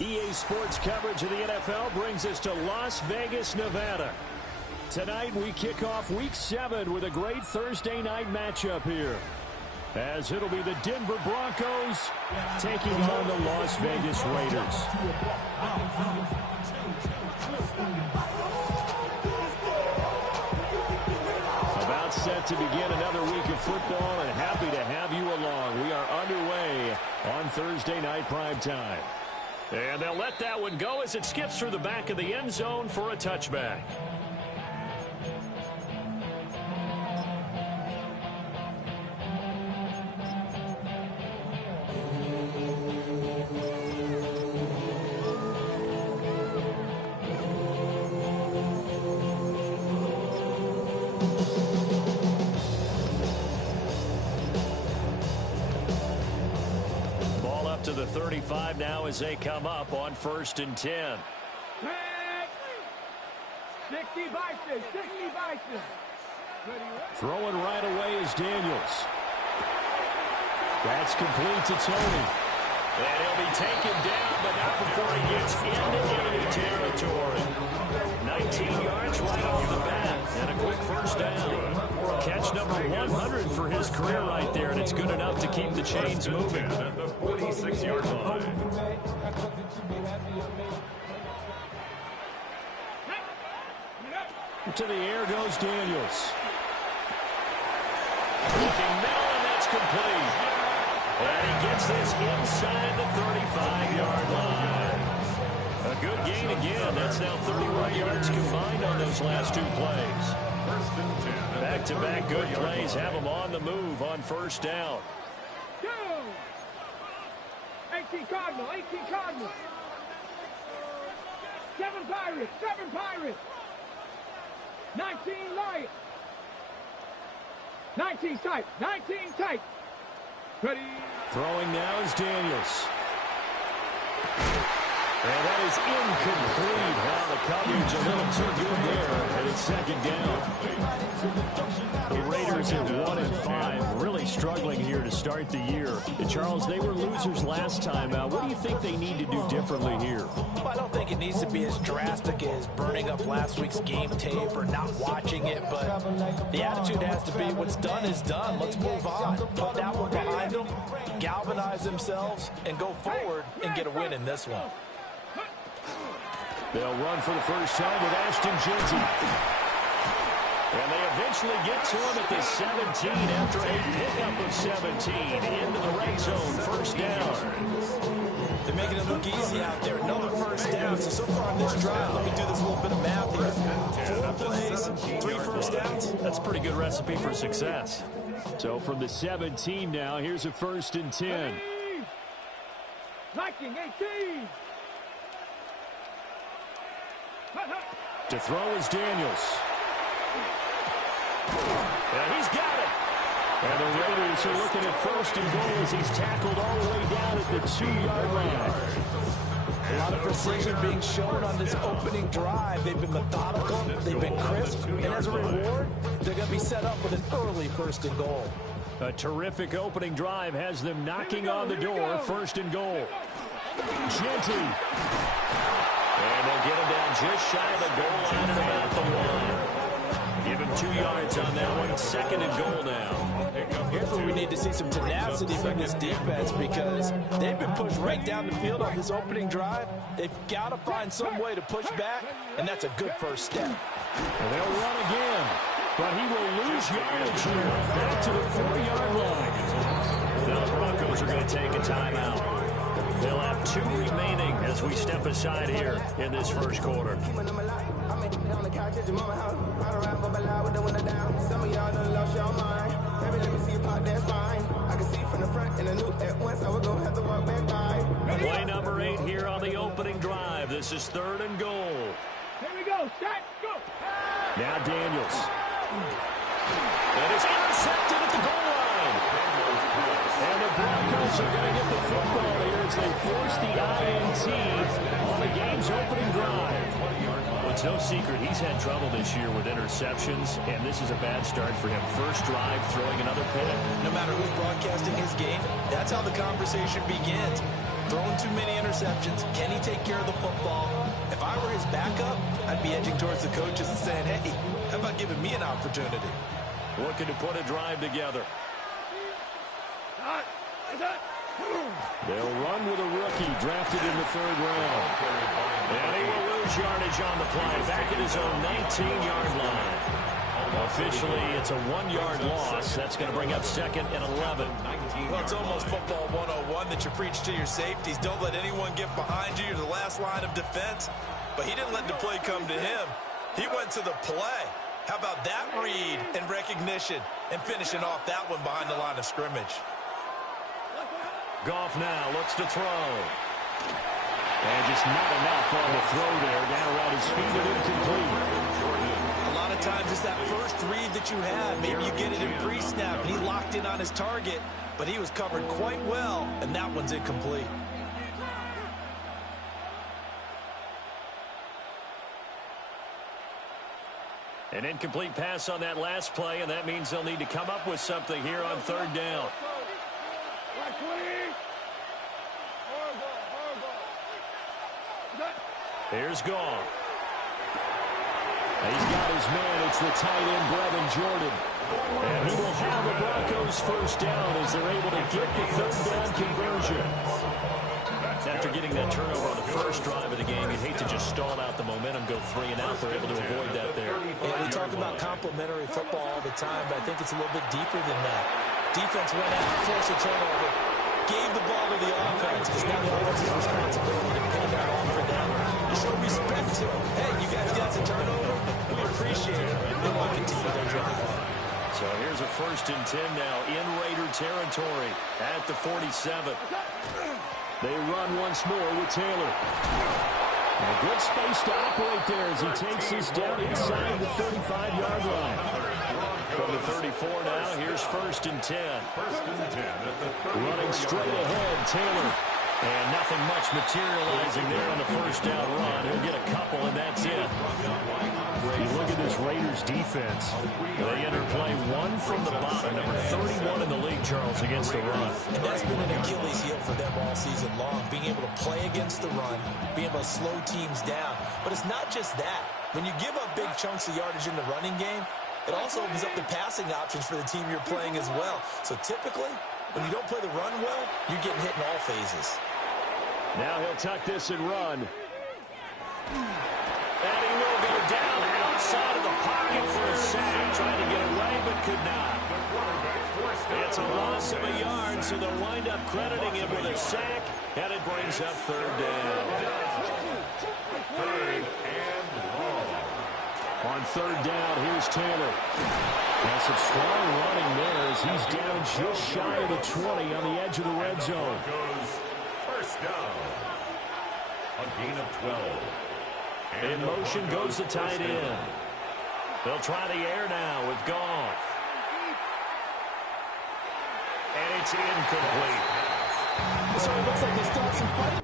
EA Sports coverage of the NFL brings us to Las Vegas, Nevada. Tonight we kick off Week 7 with a great Thursday night matchup here, as it'll be the Denver Broncos taking on the Las Vegas Raiders. About set to begin another week of football, and happy to have you along. We are underway on Thursday night primetime. And they'll let that one go as it skips through the back of the end zone for a touchback. To the 35 now as they come up on 1st and 10. 60 Bison, 60 Bison. Throwing right away is Daniels. That's complete to Tony. And he'll be taken down, but not before he gets into enemy territory. 19 yards right off the bat, and a quick first down. Catch number 100 for his career right there, and it's good enough to keep the chains moving. At the 46-yard line. To the air goes Daniels. Looking middle, and that's complete. And he gets this inside the 35-yard line. A good gain again. That's now 31 yards combined on those last two plays. Back-to-back good plays have them on the move on first down. 18 Cardinal, 18 Cardinal. 7 Pirates, 7 Pirates. 19 Lions. 19 tight, 19 tight. Ready. Throwing now is Daniels. And that is incomplete. Now the coverage a little too good there, and it's second down. The Raiders at 1-5, really struggling here to start the year. And Charles, they were losers last time out. What do you think they need to do differently here? Well, I don't think it needs to be as drastic as burning up last week's game tape or not watching it, but the attitude has to be what's done is done. Let's move on. Put that one behind them, galvanize themselves, and go forward and get a win in this one. They'll run for the first time with Ashton Jeanty. And they eventually get to him at the 17 after a pickup of 17 into the red zone. First down. They're making it look easy out there. Another first down. So far on this drive, let me do this little bit of math here. 4 plays, 3 first downs. That's a pretty good recipe for success. So from the 17 now, here's a 1st and 10. Liking 18. To throw is Daniels. And he's got it. And the Raiders are looking at 1st and goal as he's tackled all the way down at the 2-yard line. A lot of precision being shown on this opening drive. They've been methodical, they've been crisp, and as a reward, they're going to be set up with an early 1st and goal. A terrific opening drive has them knocking on the door. 1st and goal. Jeanty. And they'll get him down just shy of the goal line at about the 1. Give him 2 yards on that one. 2nd and goal now. Here's where we need to see some tenacity from this defense because they've been pushed right down the field on this opening drive. They've got to find some way to push back, and that's a good first step. And they'll run again, but he will lose yardage here. Back to the 4-yard line. Now the Broncos are going to take a timeout. They'll have 2 remaining as we step aside here in this first quarter. Play number 8 here on the opening drive. This is 3rd and goal. Here we go. Set, go. Now Daniels. And it's intercepted at the goal line. And the Broncos are going to get the football here as they force the INT on the game's opening drive. Well, it's no secret he's had trouble this year with interceptions, and this is a bad start for him. First drive, throwing another pick. No matter who's broadcasting his game, that's how the conversation begins. Throwing too many interceptions. Can he take care of the football? If I were his backup, I'd be edging towards the coaches and saying, hey, how about giving me an opportunity? Looking to put a drive together. They'll run with a rookie drafted in the 3rd round. And he will lose yardage on the play. Back at his own 19-yard line. Officially, it's a 1-yard loss. That's going to bring up 2nd and 11. Well, it's almost football 101 that you preach to your safeties. Don't let anyone get behind you. You're the last line of defense. But he didn't let the play come to him. He went to the play. How about that read and recognition and finishing off that one behind the line of scrimmage? Goff now looks to throw. And just not enough on the throw there. Down around his feet and incomplete. A lot of times it's that first read that you have. Maybe you get it in pre-snap and he locked in on his target, but he was covered quite well, and that one's incomplete. An incomplete pass on that last play, and that means they'll need to come up with something here on 3rd down. Here's Goff. He's got his man. It's the tight end, Brevin Jordan. And he will have the Broncos first down as they're able to get the 3rd down conversion. After getting that turnover on the first drive of the game, you'd hate to just stall out the momentum, go 3 and out. They're able to avoid that there. Yeah, we talk about complementary football all the time, but I think it's a little bit deeper than that. Defense went out, forced a turnover, gave the ball to the offense. It's now the offense's responsibility to pay that off for them. You show respect to them. Hey, you guys got some turnover? We appreciate it. They want to continue their drive. So here's a 1st and 10 now in Raider territory at the 47. They run once more with Taylor. And a good space to operate there as he takes this down inside the 35-yard line. From the 34 now, here's 1st and 10. Running straight ahead, Taylor. And nothing much materializing there on the 1st down run. He'll get a couple, and that's it. You look at this Raiders defense. They interplay 1 from the bottom, number 31 in the league, Charles, against the run. And that's been an Achilles heel for them all season long, being able to play against the run, being able to slow teams down. But it's not just that. When you give up big chunks of yardage in the running game, it also opens up the passing options for the team you're playing as well. So typically, when you don't play the run well, you're getting hit in all phases. Now he'll tuck this and run. And he will go down outside of the pocket for a sack. Trying to get away, but could not. It's a loss of a yard, so they'll wind up crediting him with a sack, and it brings up 3rd down. 3rd and long. On 3rd down, here's Taylor. Now some strong running there as he's down just shy of the 20 on the edge of the red zone. First down. A gain of 12. In motion goes the tight end. They'll try the air now with Goff. And it's incomplete. So it looks like they still have some fight.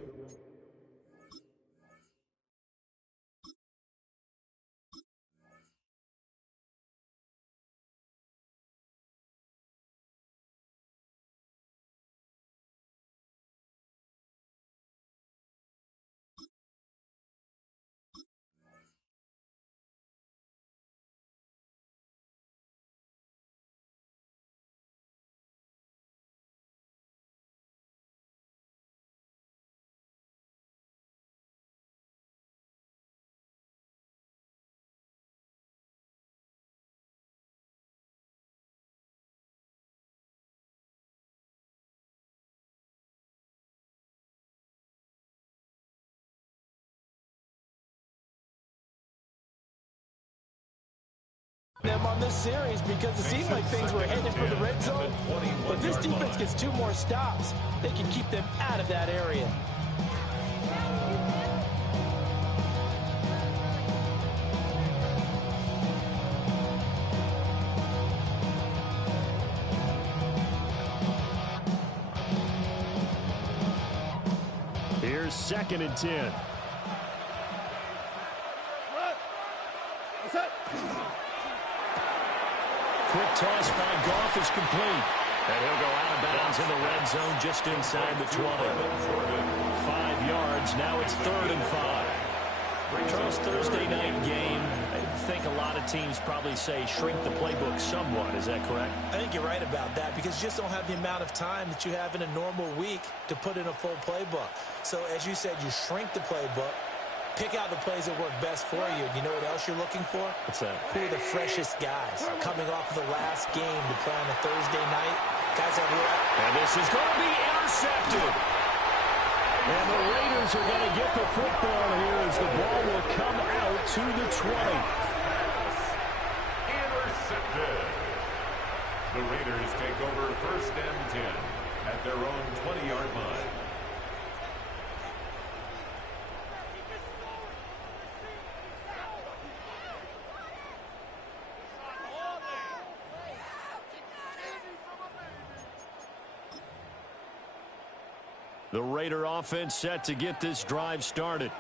Them on this series because it seemed like things were headed for the red zone, but this defense gets 2 more stops. They can keep them out of that area. Here's 2nd and 10. Quick toss by Goff is complete. And he'll go out of bounds in the red zone just inside the 20. 5 yards. Now it's 3rd and 5. Charles, Thursday night game, I think a lot of teams probably say shrink the playbook somewhat. Is that correct? I think you're right about that because you just don't have the amount of time that you have in a normal week to put in a full playbook. So, as you said, you shrink the playbook, pick out the plays that work best for you. You know what else you're looking for? What's that? Who are the freshest guys coming off of the last game to play on a Thursday night? Guys that were... And this is going to be intercepted. And the Raiders are going to get the football here as the ball will come out to the 20. Intercepted. The Raiders take over 1st and 10 at their own 20-yard line. The Raider offense set to get this drive started.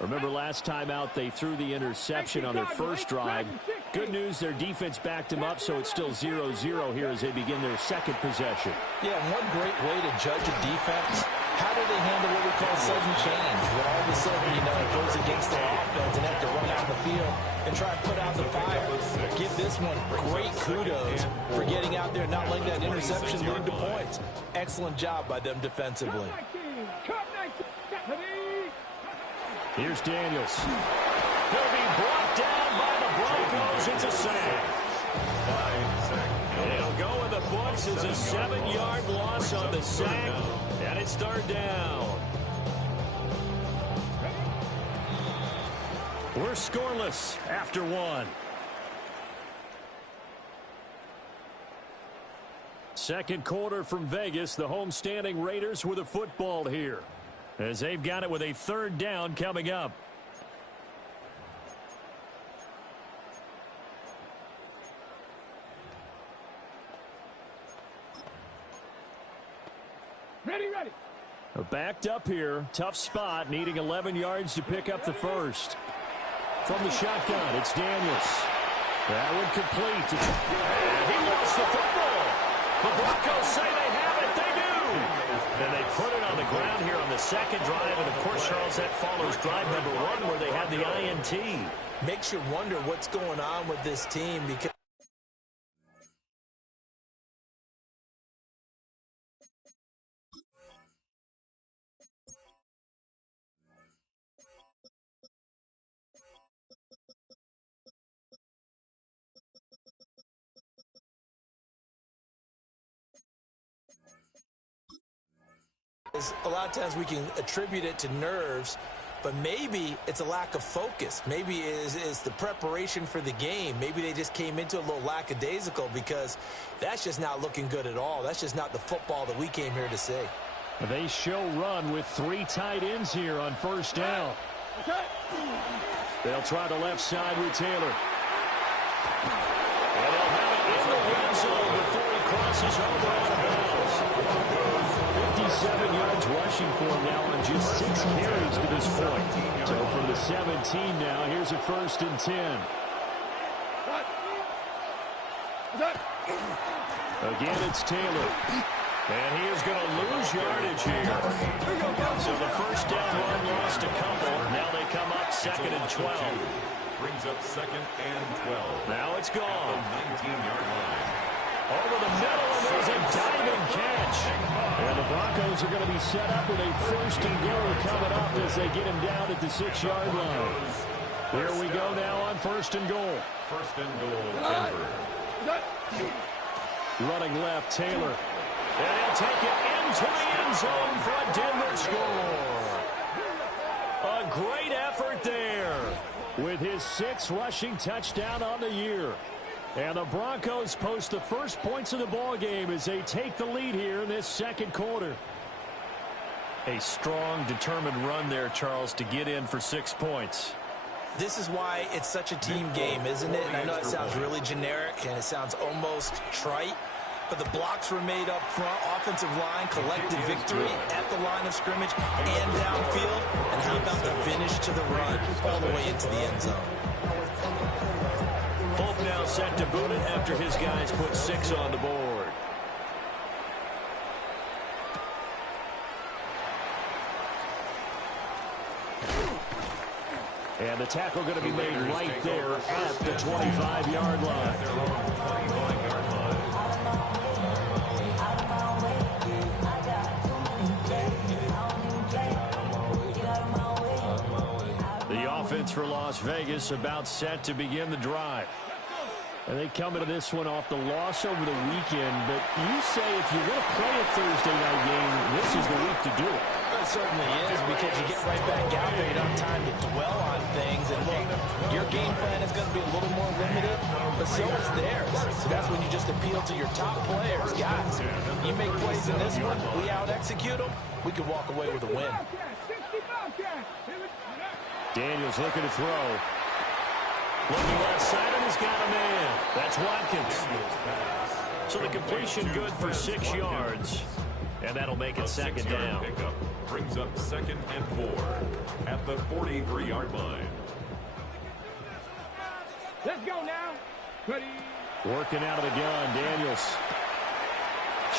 Remember last time out they threw the interception on their first drive. Good news, their defense backed them up, so it's still 0-0 here as they begin their second possession. Yeah, one great way to judge a defense, how do they handle what we call sudden change? When all of a sudden, you know, it goes against their offense and have to run out the field and try to put out the fire. Give this one great kudos for getting out there and not letting that interception lead to points. Excellent job by them defensively. Here's Daniels. He'll be brought down by the Broncos. It's a sack. It'll go in the books as a 7-yard loss on the sack, and it's 3rd down. We're scoreless after 1. Second quarter from Vegas. The homestanding Raiders with a football here, as they've got it with a 3rd down coming up. Ready. Backed up here. Tough spot. Needing 11 yards to pick up the first. From the shotgun, it's Daniels. That one complete. And he lost the football. The Broncos say they have it. They do. And they put it on the ground here on the second drive. And, of course, Charles, that follows drive number 1 where they had the INT. Makes you wonder what's going on with this team because a lot of times we can attribute it to nerves, but maybe it's a lack of focus. Maybe it's the preparation for the game. Maybe they just came into a little lackadaisical because that's just not looking good at all. That's just not the football that we came here to see. They show run with 3 tight ends here on 1st down. They'll try the left side with Taylor. And they'll have it in the red zone before he crosses over out of bounds. 57 yards rushing for him now on just 6 carries to this point. So from the 17 now, here's a 1st and 10. Again, it's Taylor. And he is going to lose yardage here. So the 1st down run lost a couple. Now they come up 2nd and 12. Brings up 2nd and 12. Now it's gone. At the 19-yard line. Over the middle, and there's a diving catch. And the Broncos are going to be set up with a 1st and goal coming up as they get him down at the 6-yard line. Here we go now on 1st and goal. 1st and goal, Denver. Running left, Taylor. And he'll take it into the end zone for a Denver score. A great effort there with his 6th rushing touchdown on the year. And the Broncos post the first points of the ball game as they take the lead here in this second quarter. A strong, determined run there, Charles, to get in for 6 points. This is why it's such a team game, isn't it? And I know it sounds really generic and it sounds almost trite, but the blocks were made up front. Offensive line collected victory at the line of scrimmage and downfield. And how about the finish to the run all the way into the end zone? Folk now set to boot it after his guys put 6 on the board. And the tackle going to be made right there at the 25-yard line. The offense for Las Vegas about set to begin the drive. And they come into this one off the loss over the weekend. But you say if you want to play a Thursday night game, this is the week to do it. It certainly is, because you get right back out there. You don't have time to dwell on things. And look, your game plan is going to be a little more limited, but so is theirs. So that's when you just appeal to your top players. Guys, you make plays in this one, we out-execute them, we can walk away with a win. Daniels looking to throw. Looking left side, and he's got a man. That's Watkins. So the completion good for 6 yards. And that'll make it second down. Pickup brings up 2nd and 4 at the 43-yard line. Let's go now. Ready. Working out of the gun, Daniels.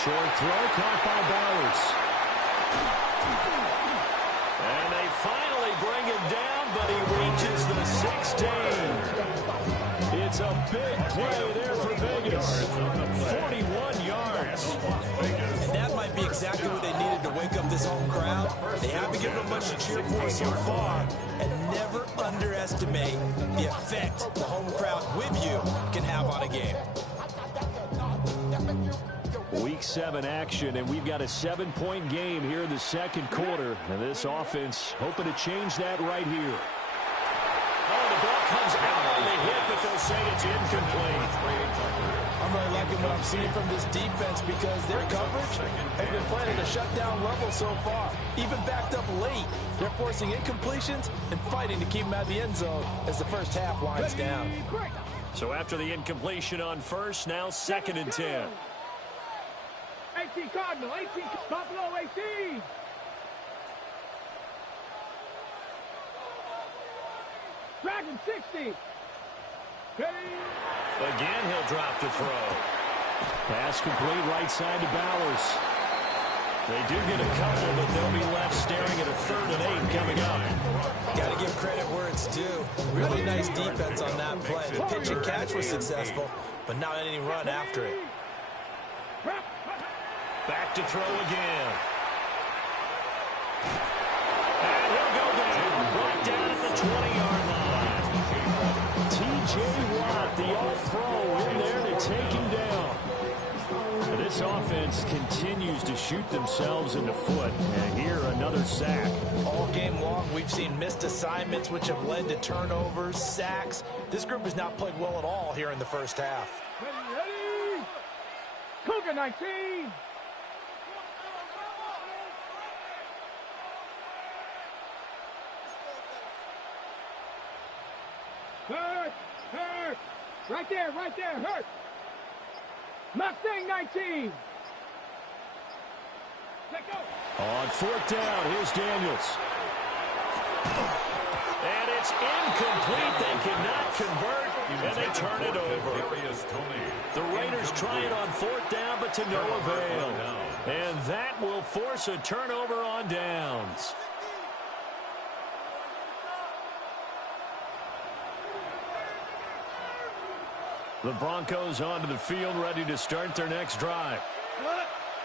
Short throw, caught by Bowers. And they finally bring him down, but he reaches the 16. It's a big play there for Vegas. 41 yards. And that might be exactly what they needed to wake up this home crowd. They haven't given them much to cheer for so far. And never underestimate the effect the home crowd with you can have on a game. Week 7 action, and we've got a 7-point game here in the second quarter. And this offense hoping to change that right here. Oh, the ball comes out on the hit, but they'll say it's incomplete. I'm really liking what I'm seeing from this defense, because their coverage has been playing at a shutdown level so far. Even backed up late, they're forcing incompletions and fighting to keep them out of the end zone as the first half winds down. So after the incompletion on first, now 2nd and 10. 18 Cardinal, 18 Buffalo, 18. Dragon, 60. Again, he'll drop to throw. Pass complete right side to Bowers. They do get a couple, but they'll be left staring at a 3rd and 8 coming up. Got to give credit where it's due. Really nice defense on that play. The pitch and catch was successful, but not any run after it. Back to throw again. And he'll go down. Brought down at the 20-yard line. T.J. Watt, the all-pro, in there to take him down. This offense continues to shoot themselves in the foot. And here, another sack. All game long, we've seen missed assignments, which have led to turnovers, sacks. This group has not played well at all here in the first half. Ready. Cougar, 19. Hurt! Hurt! Right there, hurt! Mustang 19! Let go! On 4th down, here's Daniels. And it's incomplete. They cannot convert, and they turn it over. The Raiders try it on 4th down, but to no avail. And that will force a turnover on downs. The Broncos onto the field, ready to start their next drive.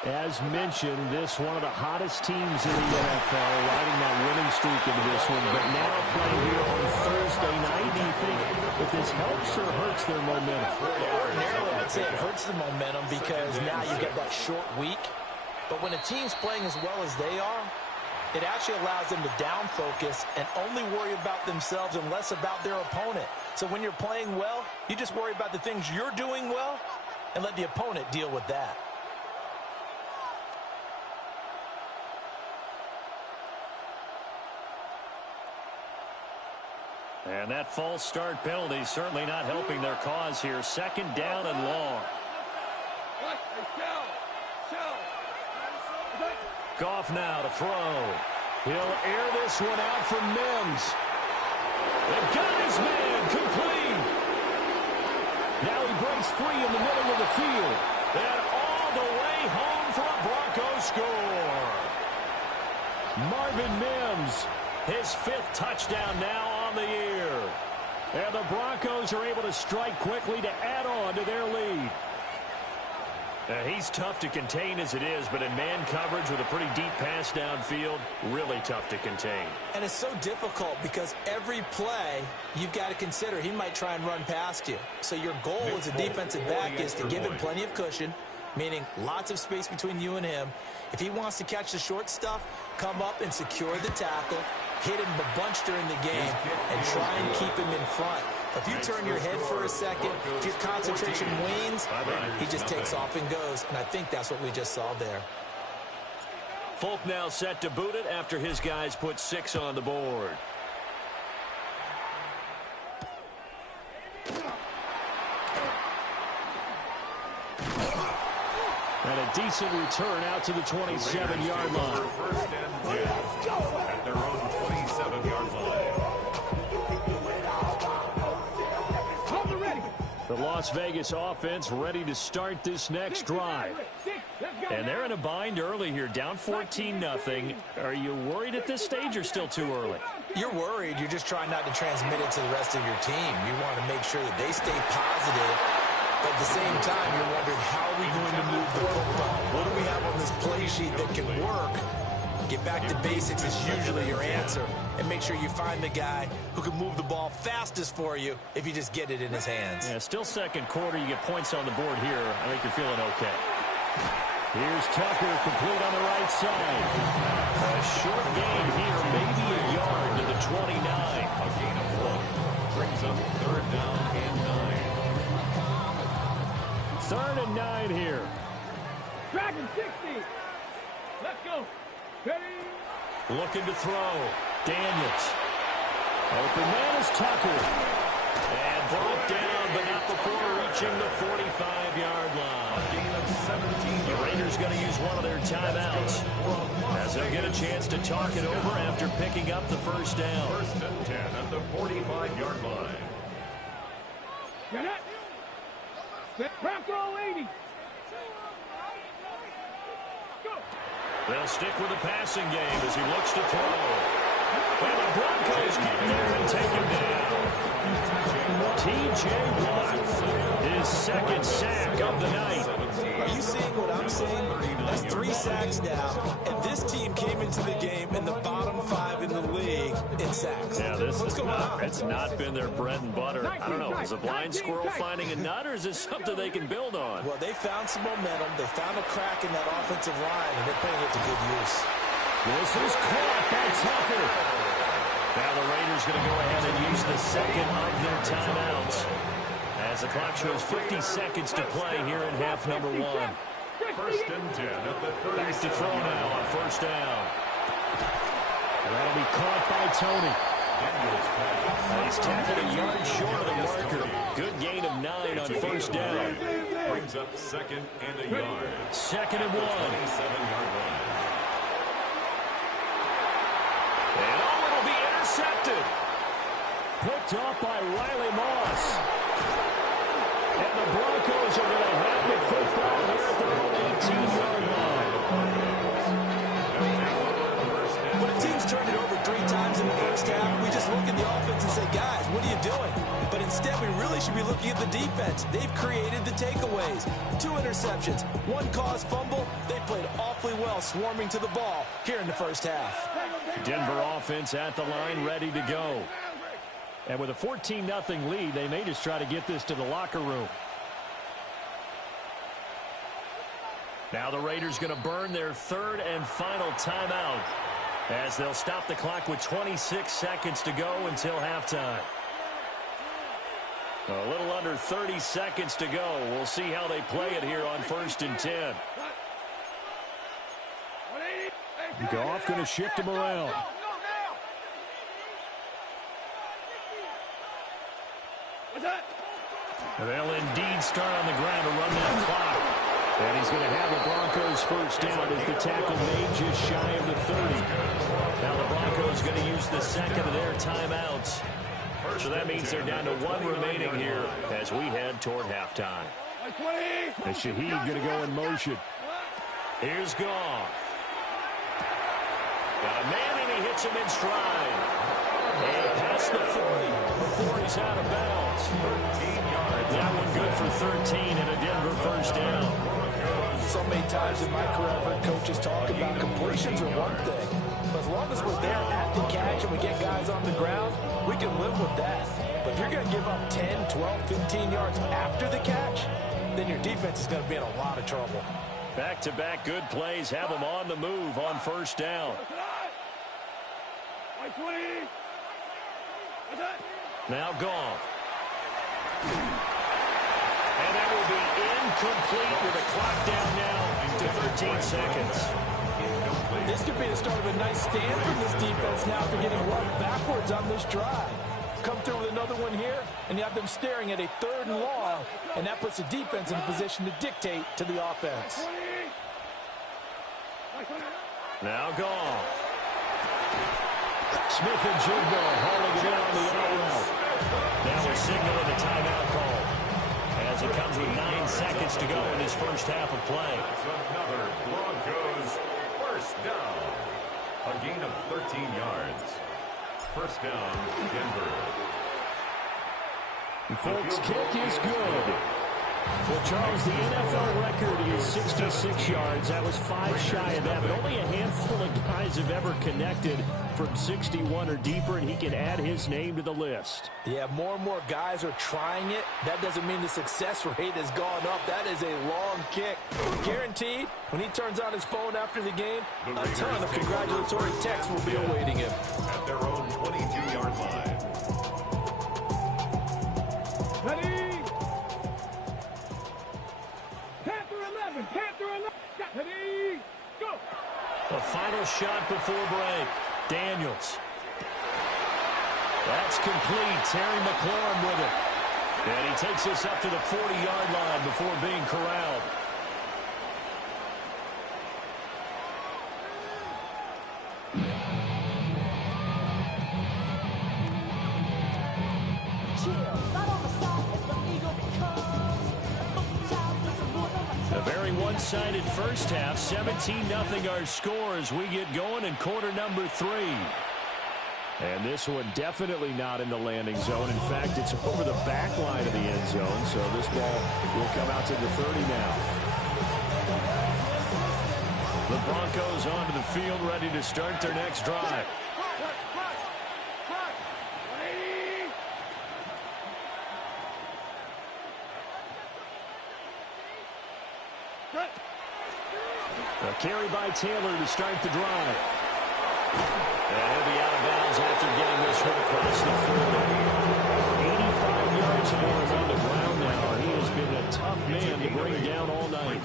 As mentioned, this one of the hottest teams in the NFL, riding that winning streak into this one, but now playing here on Thursday night. Do you think that this helps or hurts their momentum? Ordinarily, I'd say it hurts the momentum, because now you get that short week. But when a team's playing as well as they are, it actually allows them to down focus and only worry about themselves and less about their opponent. So when you're playing well, you just worry about the things you're doing well and let the opponent deal with that. And that false start penalty certainly not helping their cause here. 2nd down and long. Goff now to throw. He'll air this one out for Mims. They've got his man complete. Now he breaks free in the middle of the field. And all the way home for a Broncos score. Marvin Mims, his 5th touchdown now on on the year. And the Broncos are able to strike quickly to add on to their lead. He's tough to contain as it is, but in man coverage with a pretty deep pass downfield, really tough to contain. And it's so difficult because every play you've got to consider he might try and run past you. So your goal as a defensive back is to give him plenty of cushion, meaning lots of space between you and him. If he wants to catch the short stuff, come up and secure the tackle, hit him a bunch during the game, and try and keep him in front. If you turn your head for a second, if your concentration wanes, he just takes off and goes, and I think that's what we just saw there. Folk now set to boot it after his guys put 6 on the board. And a decent return out to the 27-yard line. First and 10 at their own 27-yard line. The Las Vegas offense ready to start this next drive. And they're in a bind early here, down 14-0. Are you worried at this stage or still too early? You're worried. You're just trying not to transmit it to the rest of your team. You want to make sure that they stay positive. But at the same time, you're wondering, how are we going to move the football? What do we have on this play sheet that can work? Get back to basics is usually your answer. And make sure you find the guy who can move the ball fastest for you if you just get it in his hands. Yeah, still second quarter. You get points on the board here. I think you're feeling okay. Here's Tucker, complete on the right side. A short gain here, maybe a yard to the 29. A gain of 1 brings up 3rd down and 9. 3rd and 9 here. Dragon 60. Let's go. Ready? Looking to throw. Daniels. Open man is Tucker. And brought down, but not before reaching the 45-yard line. A gain of 17. The Raiders going to use one of their timeouts as they'll get a chance to talk it over after picking up the first down. 1st and 10 at the 45-yard line. Get it. Bronco 80. Go. They'll stick with the passing game as he looks to throw. And the Broncos get there and take him down. T.J. Watt, his 2nd sack of the night. Are you seeing what I'm seeing? That's 3 sacks now, and this team came into the game in the bottom 5 in the league in sacks. Yeah, What's going on? it's not been their bread and butter. I don't know, is a blind squirrel finding a nut, or is this something they can build on? Well, they found some momentum. They found a crack in that offensive line, and they're putting it to good use. This is caught by Tucker. Now the Raiders going to go ahead and use the 2nd of their timeouts as the clock shows 50 seconds to play here in half number 1. 1st and 10 at the 30. Back to throw now on 1st down. That'll be caught by Tony. He's tackled a yard short of the marker. Good gain of 9 on 1st down. Brings up 2nd and a yard. 2nd and 1. 27-yard line. And it'll be intercepted. Picked off by Riley Moss. And the Broncos are going to have the football here at their own 18-yard line. When a team's turned it over 3 times in the first half, we just look at the offense and say, guys, what are you doing? But instead, we really should be looking at the defense. They've created the takeaways. 2 interceptions, 1 caused fumble. They played awfully well swarming to the ball here in the first half. Denver offense at the line, ready to go. And with a 14-0 lead, they may just try to get this to the locker room. Now the Raiders going to burn their 3rd and final timeout as they'll stop the clock with 26 seconds to go until halftime. A little under 30 seconds to go. We'll see how they play it here on 1st and 10. Goff going to shift him around. They'll indeed start on the ground to run that clock. And he's going to have the Broncos first down as the tackle made just shy of the 30. Now the Broncos going to use the 2nd of their timeouts. So that means they're down to 1 remaining here as we head toward halftime. And Shaheed going to go in motion. Here's Goff. Got a man and he hits him in stride. And past the 40. goes out of bounds. 13 yards. That one good for 13 and a Denver first down. So many times in my career, I've heard coaches talk about completions are one thing. But as long as we're there at the catch and we get guys on the ground, we can live with that. But if you're going to give up 10, 12, 15 yards after the catch, then your defense is going to be in a lot of trouble. Back-to-back good plays have them on the move on first down. Now Goff. And that will be incomplete with a clock down now to 13 seconds. This could be the start of a nice stand from this defense now after getting run backwards on this drive. Come through with another one here, and you have them staring at a 3rd and long, and that puts the defense in a position to dictate to the offense. Now Goff. Smith and Jigbo hauling it in on the out route. Now a signal and a timeout call as it comes with 9 seconds to go in this first half of play. That's another Broncos first down. A gain of 13 yards. First down, Denver. Folks, kick is good. Well, Charles, the NFL record is 66 yards. That was 5 shy of that, but only a handful of guys have ever connected from 61 or deeper, and he can add his name to the list. Yeah, more and more guys are trying it. That doesn't mean the success rate has gone up. That is a long kick. Guaranteed, when he turns on his phone after the game, a ton of congratulatory texts will be awaiting him. At their own 22-yard line. Ready? Panther 11. Panther 11. Ready? Go. The final shot before break. Daniels. That's complete. Terry McLaurin with it. And he takes us up to the 40-yard line before being corralled. A very one-sided first half. 17-0 our score as we get going in quarter number 3. And this one definitely not in the landing zone. In fact, it's over the back line of the end zone. So this ball will come out to the 30 now. The Broncos onto the field ready to start their next drive. A carry by Taylor to start the drive. And he'll be out of bounds after getting this one across the 40. 85 yards for him on the ground now. He has been a tough man to bring down all night.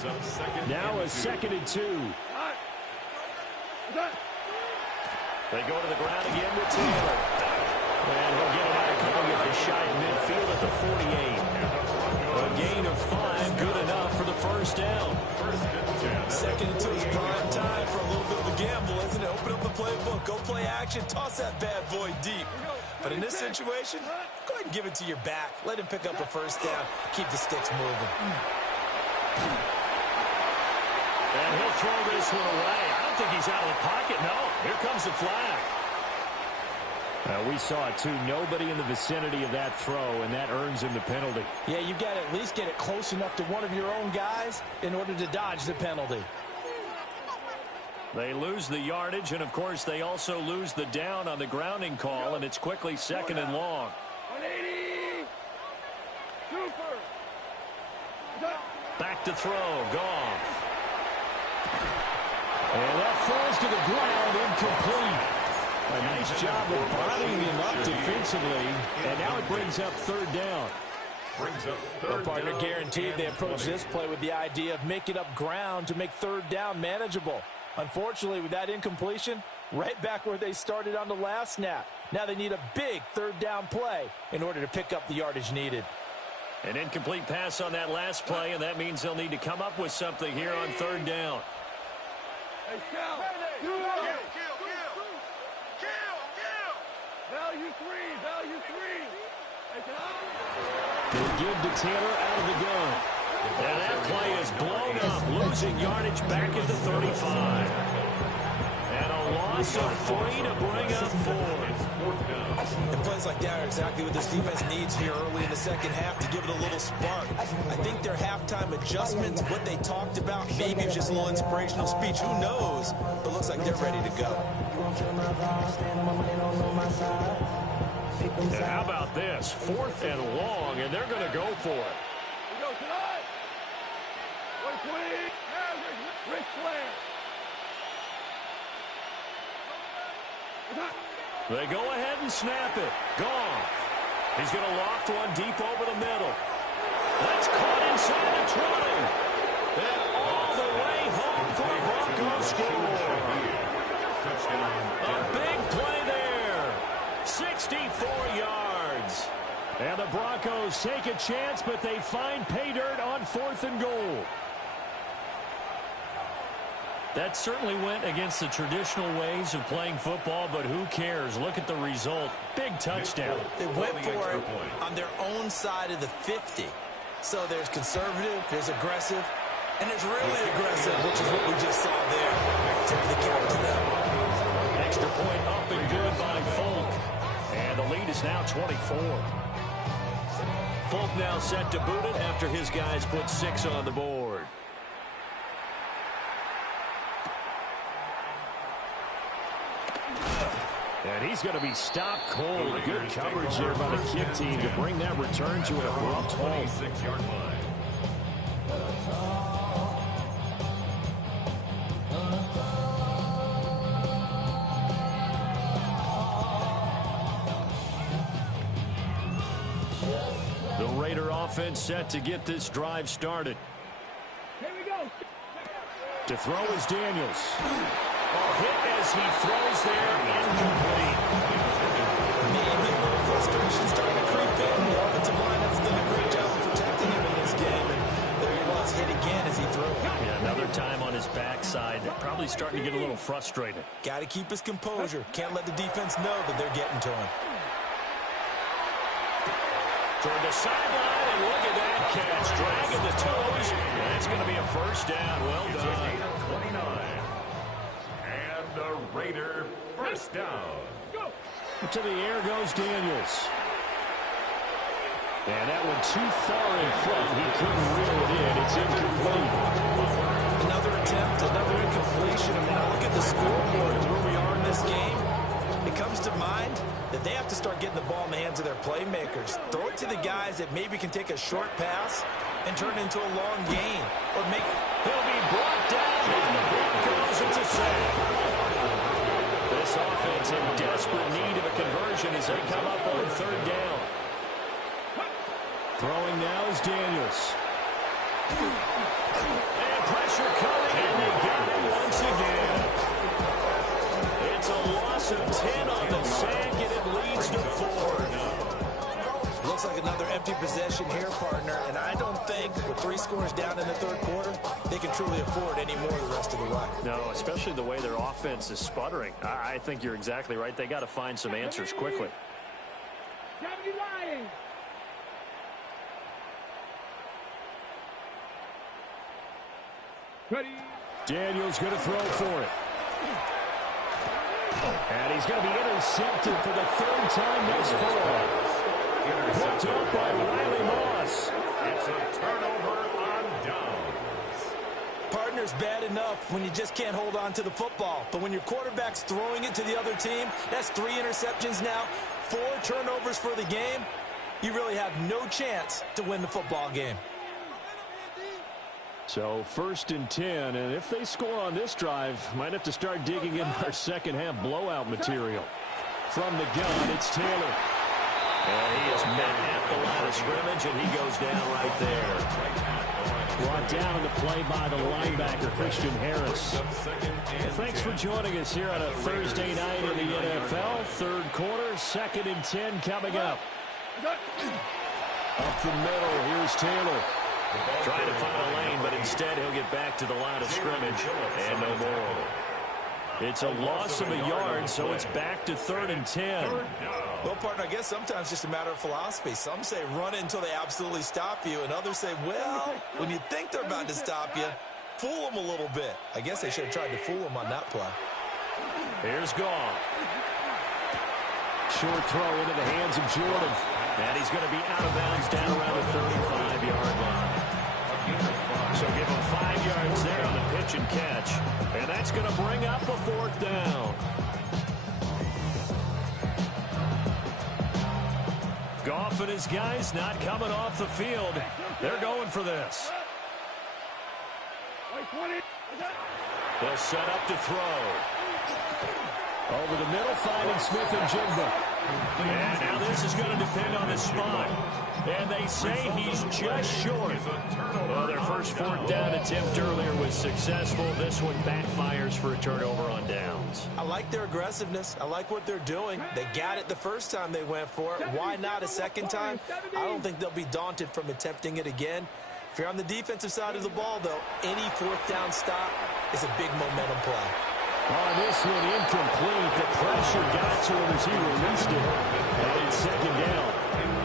Now a 2nd and 2. They go to the ground again with Taylor. And he'll get about a couple yards shy of midfield at the 48. A gain of 5, good enough for the first down. 2nd and 2 is prime time for a little bit of a gamble, isn't it? Open up the playbook, go play action, toss that bad boy deep. But in this situation, go ahead and give it to your back. Let him pick up a first down. Keep the sticks moving. And he'll throw this one away. I don't think he's out of the pocket. No, here comes the flag. We saw it, too. Nobody in the vicinity of that throw, and that earns him the penalty. Yeah, you've got to at least get it close enough to one of your own guys in order to dodge the penalty. They lose the yardage, and, of course, they also lose the down on the grounding call, and it's quickly 2nd and long. 180. Super. Back to throw. Goff. And that falls to the ground, incomplete. A nice job of bodying him up defensively, and now it brings up 3rd down. Our partner guaranteed they approach this play with the idea of making up ground to make 3rd down manageable. Unfortunately, with that incompletion, right back where they started on the last snap. Now they need a big 3rd down play in order to pick up the yardage needed. An incomplete pass on that last play, and that means they'll need to come up with something here on 3rd down. Hey, Cal. Value 3. Value 3. Hey, Cal. They give to Taylor out of the gun. And that play is blown up, losing yardage back at the 35. And a loss of 3 to bring up 4. The play Plays like that are exactly what this defense needs here early in the second half to give it a little spark. I think their halftime adjustments, what they talked about, maybe it's just a little inspirational speech. Who knows? But looks like they're ready to go. And how about this? 4th and long, and they're going to go for it. We go tonight. 120. Ric Flair. They go ahead and snap it. Goff. He's going to loft one deep over the middle. That's caught inside the 20. And all the way home for a Broncos score. A big play there. 64 yards. And the Broncos take a chance, but they find pay dirt on 4th and goal. That certainly went against the traditional ways of playing football, but who cares? Look at the result. Big touchdown. They went for it on their own side of the 50. So there's conservative, there's aggressive, and there's really aggressive, which is what we just saw there. Tip the cap to them. Extra point up and good by Folk. And the lead is now 24. Folk now set to boot it after his guys put 6 on the board. And he's going to be stopped cold. Good coverage here by the kick team to bring that return to an abrupt halt. 26-yard line. The Raider offense set to get this drive started. Here we go. To throw is Daniels. Hit as he throws there, incomplete. Maybe a little frustration starting to creep in. The offensive line has done a great job of protecting him in this game. And there he was, hit again as he threw it. Yeah, another time on his backside. Probably starting to get a little frustrated. Got to keep his composure. Can't let the defense know that they're getting to him. Toward the sideline, and look at that catch. Dragging the toes. That's going to be a first down. Well done. 29. And the Raider first down. Go. To the air goes Daniels. And that one too far in front. He couldn't reel it in. It's incomplete. Another attempt, another incompletion. I mean, I look at the scoreboard and where we are in this game. It comes to mind that they have to start getting the ball in the hands of their playmakers. Throw it to the guys that maybe can take a short pass and turn it into a long gain. Or make... He'll be brought down, and the Broncos, it's a sack. This offense in desperate need of a conversion as they come up on 3rd down. Throwing now is Daniels. And pressure coming, and they got him once again. It's a loss of 10 on the sack, and it leads to 4. Looks like another empty possession here, partner. And I don't think with 3 scores down in the 3rd quarter, they can truly afford any more the rest of the way. No, especially the way their offense is sputtering. I think you're exactly right. They got to find some answers quickly. Deputy Lions. Ready. Daniels going to throw for it. And he's going to be intercepted for the 3rd time this far. Picked up by Riley Moss. It's a turnover on downs. Partner's bad enough when you just can't hold on to the football. But when your quarterback's throwing it to the other team, that's 3 interceptions now, 4 turnovers for the game. You really have no chance to win the football game. So 1st and 10, and if they score on this drive, might have to start digging in our second half blowout material. From the gun, it's Taylor. And he is met at the line of scrimmage, and he goes down right there. Brought down in the play by the linebacker, Christian Harris. Well, thanks for joining us here on a Thursday night in the NFL. 3rd quarter, 2nd and 10 coming up. Up the middle, here's Taylor. Trying to find a lane, but instead he'll get back to the line of scrimmage, and no more. It's a loss of a yard, so it's back to 3rd and 10. Well, partner, I guess sometimes it's just a matter of philosophy. Some say run it until they absolutely stop you, and others say, well, when you think they're about to stop you, fool them a little bit. I guess they should have tried to fool them on that play. Here's Goff. Short throw into the hands of Jordan. And he's going to be out of bounds down around the 35-yard line. So give him 5 yards there on the pitch and catch. And that's going to bring up a 4th down. Goff and his guys not coming off the field. They're going for this. They'll set up to throw. Over the middle, finding Smith and Jigba. And now this is going to depend on the spot. And they say he's just short. Well, their first 4th down attempt earlier was successful. This one backfires for a turnover on downs. I like their aggressiveness. I like what they're doing. They got it the first time they went for it. Why not a second time? I don't think they'll be daunted from attempting it again. If you're on the defensive side of the ball, though, any 4th down stop is a big momentum play. On this one, incomplete. The pressure got to him as he released it. And it's 2nd down.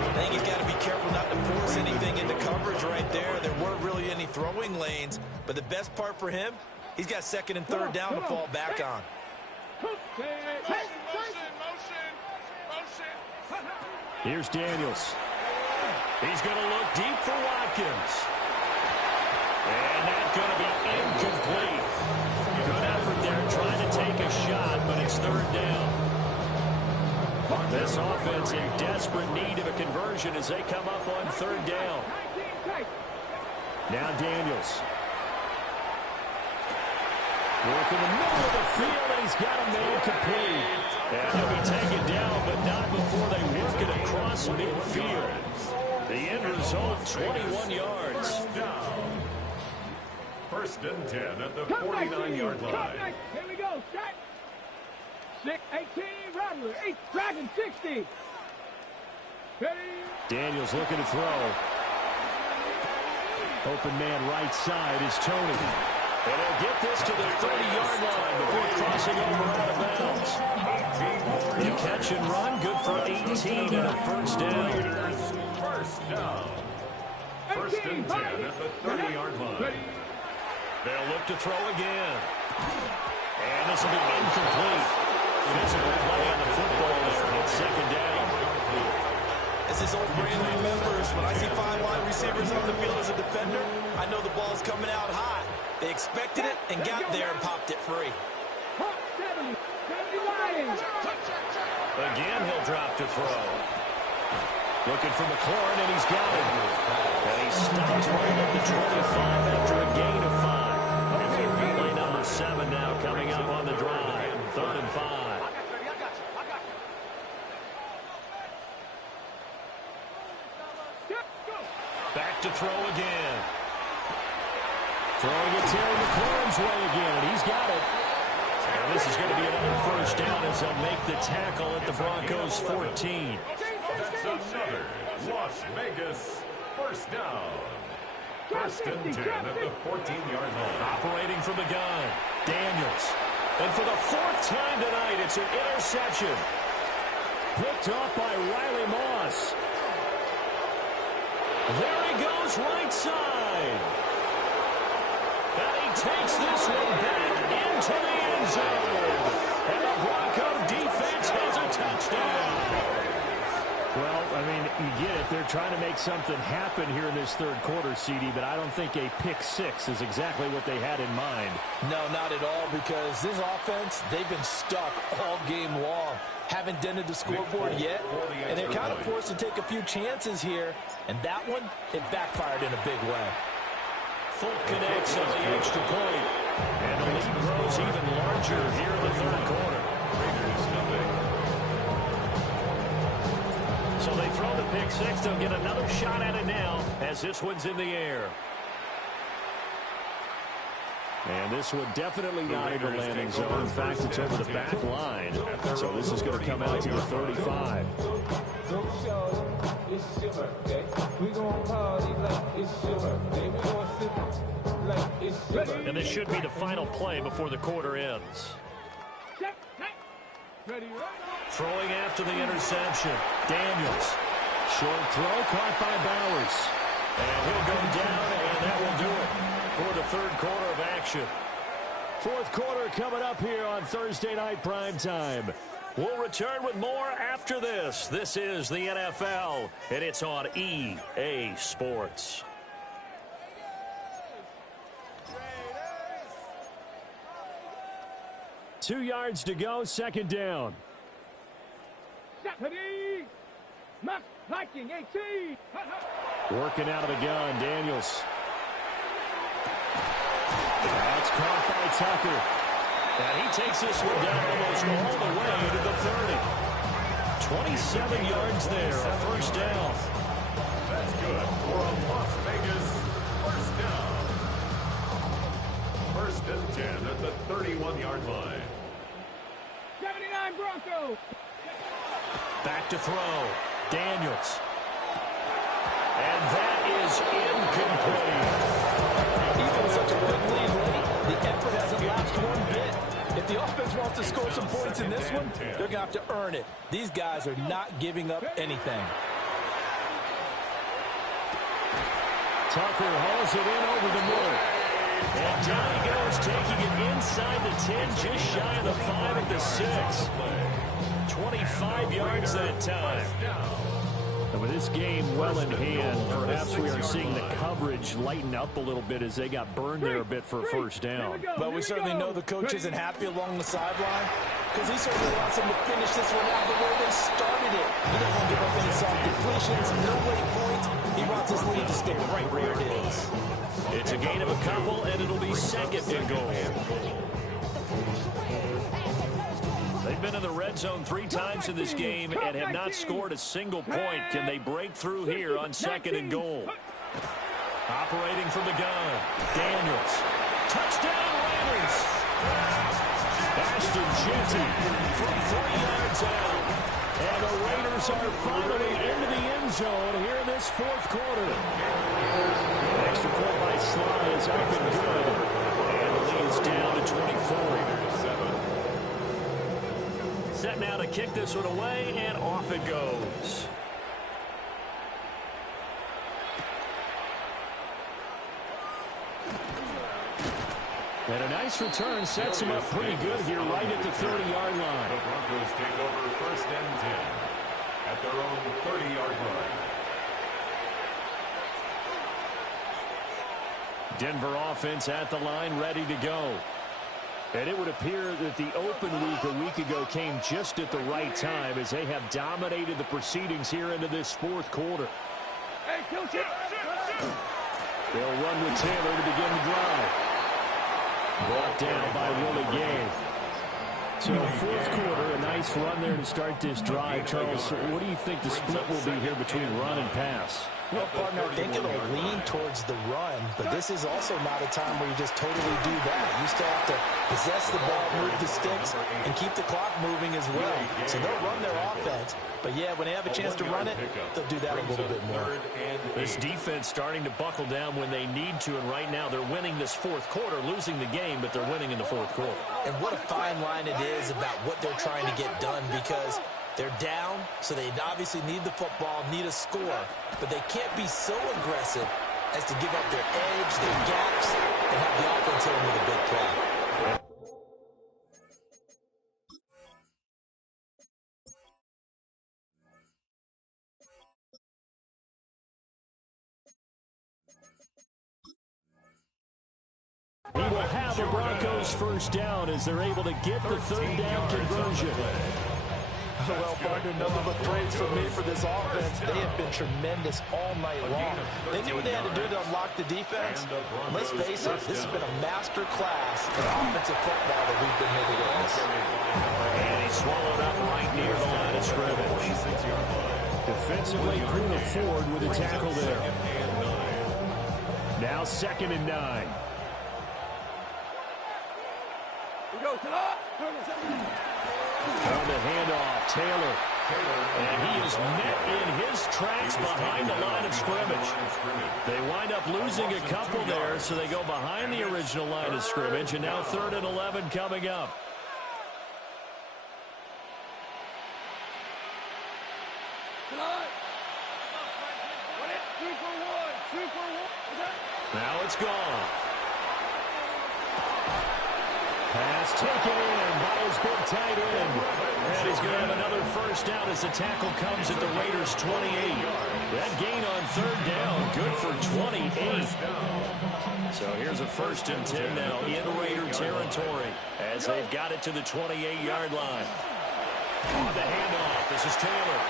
I think he's got to be careful not to force anything into coverage right there. There weren't really any throwing lanes. But the best part for him, he's got 2nd and 3rd down to fall back on. Here's Daniels. He's going to look deep for Watkins. And that's going to be incomplete. Good effort there trying to take a shot, but it's 3rd down. This offense in desperate need of a conversion as they come up on 3rd down. Now Daniels. Work in the middle of the field, and he's got a man complete. And he'll be taken down, but not before they work it across midfield. The end result, 21 yards. Down. 1st and 10 at the 49-yard line. Here we go. Set. 6, 18, Rattler, 8, Dragon, 60. Ready. Daniels looking to throw. Open man right side is Tony. And he'll get this to the 30-yard line before crossing over out of bounds. The catch and run, good for 18 and a 1st down. 1st down. 1st and 10 at the 30-yard line. They'll look to throw again. And this will be incomplete. Physical play on the football there. It's 2nd down. As his old brain remembers, when I see 5 wide receivers on the field as a defender, I know the ball's coming out hot. They expected it and got there and popped it free. Again, he'll drop to throw. Looking for McLaurin, and he's got it. And he stopped right at the 25 after a gain of 5. Play number 7 now coming up on the drive. 3rd and 5. Back to throw again. Throwing it Terry McLaurin's way again, and he's got it. And this is going to be another 1st down as they'll make the tackle at the Broncos' 14. That's another Las Vegas 1st down. 1st and 10 at the 14-yard line. Operating from the gun, Daniels. And for the 4th time tonight, it's an interception. Picked off by Riley Moss. There he goes right side. And he takes this one back into the end zone. And the Bronco defense has a touchdown. Well, I mean, you get it. They're trying to make something happen here in this 3rd quarter, CD, but I don't think a pick 6 is exactly what they had in mind. No, not at all, because this offense, they've been stuck all game long. Haven't dented the scoreboard yet, and they're kind of forced to take a few chances here, and that one, it backfired in a big way. Fulton connects on the extra point, and the lead grows even larger here in the 3rd quarter. So they throw the pick 6. They'll get another shot at it now as this one's in the air. And this one definitely not in the landing zone. In fact, it's over the back line. So this is going to come out to the 35. And this should be the final play before the quarter ends. Throwing after the interception. Daniels. Short throw caught by Bowers. And he'll go down, and that will do it for the 3rd quarter of action. 4th quarter coming up here on Thursday Night Prime Time. We'll return with more after this. This is the NFL, and it's on EA Sports. Two yards to go, second down. Stephanie, Max Viking 18. Working out of the gun, Daniels. That's caught by Tucker. And he takes this one down almost all the way to the 30. 27 yards there, a first down. That's good for a Las Vegas first down. First and 10 at the 31-yard line. 79 Broncos. Back to throw. Daniels. And that is incomplete. Even with such a quick lead late, the effort hasn't lapsed one bit. If the offense wants to score some points in this one, they're going to have to earn it. These guys are not giving up anything. Tucker hauls it in over the middle. And down he goes, taking it inside the 10, just shy of the 5 at the 6. 25 yards that time. And with this game well in hand, perhaps we are seeing the coverage lighten up a little bit as they got burned there a bit for a first down. But we certainly know the coach isn't happy along the sideline because he certainly wants them to finish this one out the way they started it. He doesn't want to give up any soft completions, no late points. He wants his lead to stay right where it is. It's a gain of a couple, and it'll be second and goal. They've been in the red zone 3 times in this game and have not scored a single point. Can they break through here on second and goal? Operating from the gun, Daniels. Touchdown Raiders! Ashton Jeanty from 3 yards out. And the Raiders are finally into the end zone here in this fourth quarter. The extra point by Sly is up and good. And the lead is down to 24. Set now to kick this one away, and off it goes. And a nice return sets him up pretty good here right at the 30-yard line. The Broncos take over first and 10 at their own 30-yard line. Denver offense at the line, ready to go. And it would appear that the open week a week ago came just at the right time as they have dominated the proceedings here into this fourth quarter. Hey, coach it. They'll run with Taylor to begin the drive. Brought down by Willie Gay. So fourth quarter, a nice run there to start this drive. Charles, what do you think the split will be here between run and pass? Well, partner, I think it'll lean towards the run, but this is also not a time where you just totally do that. You still have to possess the ball, move the sticks, and keep the clock moving as well. So they'll run their offense, but yeah, when they have a chance to run it, they'll do that a little bit more. This defense starting to buckle down when they need to, and right now they're winning this fourth quarter, losing the game, but they're winning in the fourth quarter. And what a fine line it is about what they're trying to get done, because they're down, so they obviously need the football, need a score, but they can't be so aggressive as to give up their edge, their gaps, and have the offense hit them with a big play. He will have the Broncos first down as they're able to get the third down conversion. Well, partner, nothing but praise from me for this offense. They have been tremendous all night long. They knew what they had to do to unlock the defense. Let's face it, this has been a master class in offensive football that we've been here to witness. And he swallowed up right near the line of scrimmage. Defensively, Bruno Ford with a tackle there. Now 2nd and 9. On the handoff, Taylor. And he is met in his tracks behind the line of scrimmage. They wind up losing a couple there, so they go behind the original line of scrimmage, and now 3rd and 11 coming up. Now it's gone. Pass taken in by his big tight end. And he's going to have another first down as the tackle comes at the Raiders' 28. That gain on third down, good for 28. So here's a 1st and 10 now in Raider territory as they've got it to the 28-yard line. On the handoff, this is Taylor.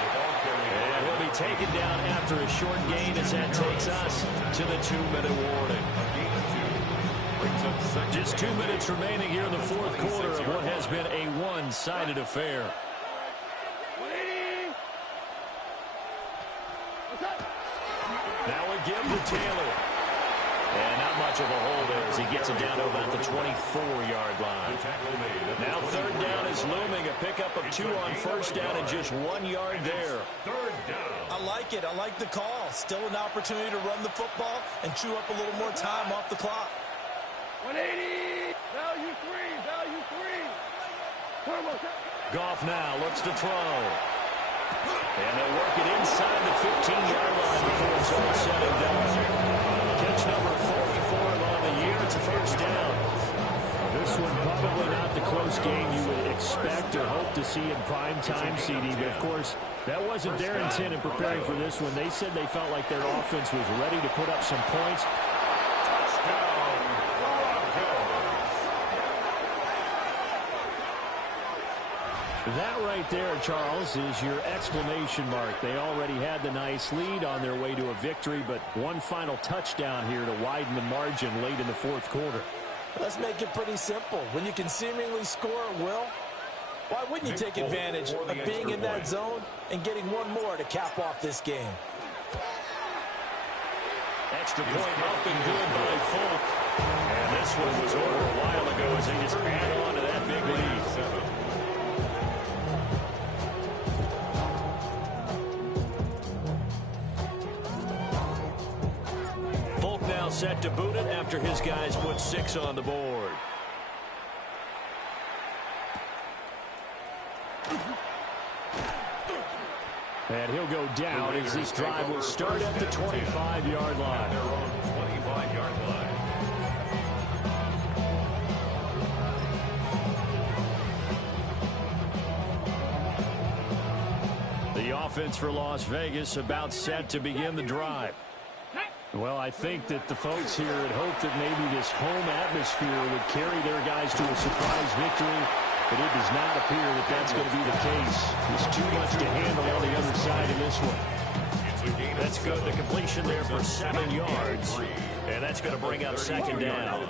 And he'll be taken down after a short gain as that takes us to the 2-minute warning. Just 2 minutes remaining here in the 4th quarter of what has been a one-sided affair. Now again to Taylor. And not much of a hole there as he gets it down to about the 24-yard line. Now 3rd down is looming. A pickup of 2 on 1st down and just 1 yard there. 3rd down. I like it. I like the call. Still an opportunity to run the football and chew up a little more time off the clock. 180. Value 3. Value 3. Goff now looks to throw. And they'll work it inside the 15-yard line before it's all said and done. Catch number 44 on the year. It's a first down. This one probably not the close game you would expect or hope to see in prime time, CD. But, of course, that wasn't their intent in preparing for this one. They said they felt like their offense was ready to put up some points. That right there, Charles, is your exclamation mark. They already had the nice lead on their way to a victory, but one final touchdown here to widen the margin late in the 4th quarter. Let's make it pretty simple. When you can seemingly score at will, why wouldn't you take advantage of being in that zone and getting one more to cap off this game? Extra point up and good by Folk. And this one was over a while ago as they just add on to that big lead. Set to boot it after his guys put 6 on the board. And he'll go down as this drive will start at the 25-yard line. Their own 25-yard line. The offense for Las Vegas about set to begin the drive. Well, I think that the folks here had hoped that maybe this home atmosphere would carry their guys to a surprise victory, but it does not appear that that's going to be the case. There's too much to handle on the other side of this one. That's good. The completion there for 7 yards, and that's going to bring up 2nd down.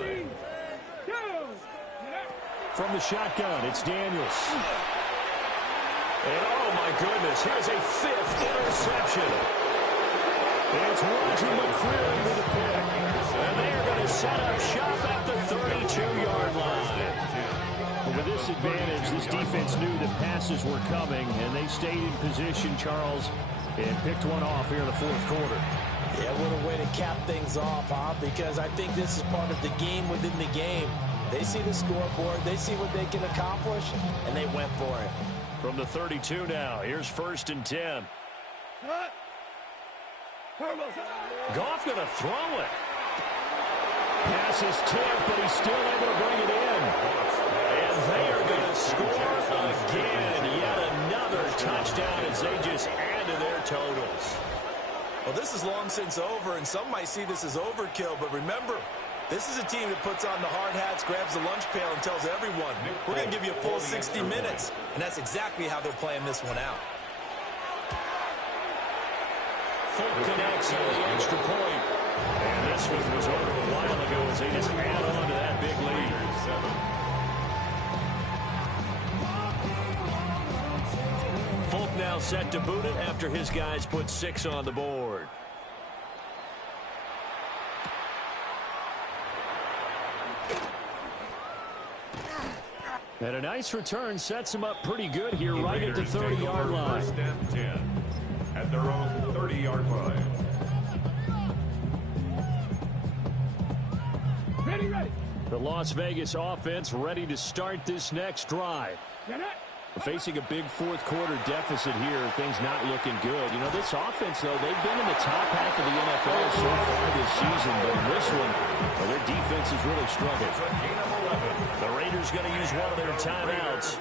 From the shotgun, it's Daniels. And oh my goodness, here's a 5th interception. It's Roger McCreary with a pick. And they are going to set up shop at the 32-yard line. But with this advantage, this defense knew that passes were coming, and they stayed in position, Charles, and picked one off here in the 4th quarter. Yeah, what a way to cap things off, huh? Because I think this is part of the game within the game. They see the scoreboard, they see what they can accomplish, and they went for it. From the 32 now, here's 1st and 10. Goff going to throw it. Pass is tipped, but he's still able to bring it in. And they are going to score again. Yet another touchdown as they just add to their totals. Well, this is long since over, and some might see this as overkill, but remember, this is a team that puts on the hard hats, grabs the lunch pail, and tells everyone, we're going to give you a full 60 minutes. And that's exactly how they're playing this one out. Folk connects on the extra point. And this one was over a while ago as they just add on to that big lead. Folk now set to boot it after his guys put 6 on the board. And a nice return sets him up pretty good here right at the 30-yard line. 1st and 10 at their own 30-yard line. Ready. The Las Vegas offense ready to start this next drive. Facing a big 4th quarter deficit here, things not looking good. You know, this offense, though, they've been in the top half of the NFL so far this season, but in this one, well, their defense has really struggled. The Raiders Raiders going to use one of their timeouts,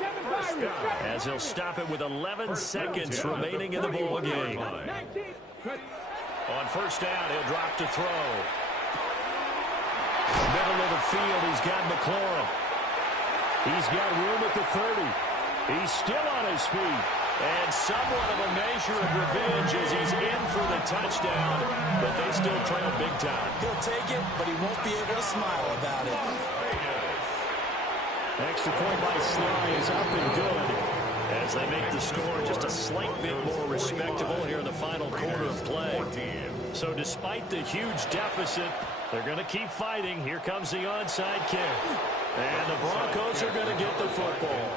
as they'll stop it with 11 seconds remaining in the ball game. On first down, he'll drop to throw. Middle of the field, he's got McLaurin. He's got room at the 30. He's still on his feet. And somewhat of a measure of revenge as he's in for the touchdown, but they still trail big time. He'll take it, but he won't be able to smile about it. Extra point by Sly is up and good as they make the score just a slight bit more respectable here in the final quarter of play. So despite the huge deficit, they're going to keep fighting. Here comes the onside kick. And the Broncos are going to get the football.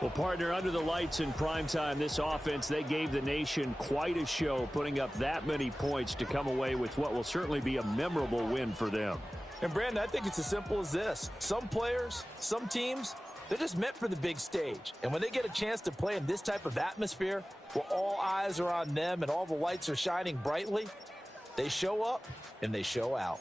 Well, partner, under the lights in primetime, this offense, they gave the nation quite a show, putting up that many points to come away with what will certainly be a memorable win for them. And, Brandon, I think it's as simple as this. Some players, some teams, they're just meant for the big stage. And when they get a chance to play in this type of atmosphere where all eyes are on them and all the lights are shining brightly, they show up and they show out.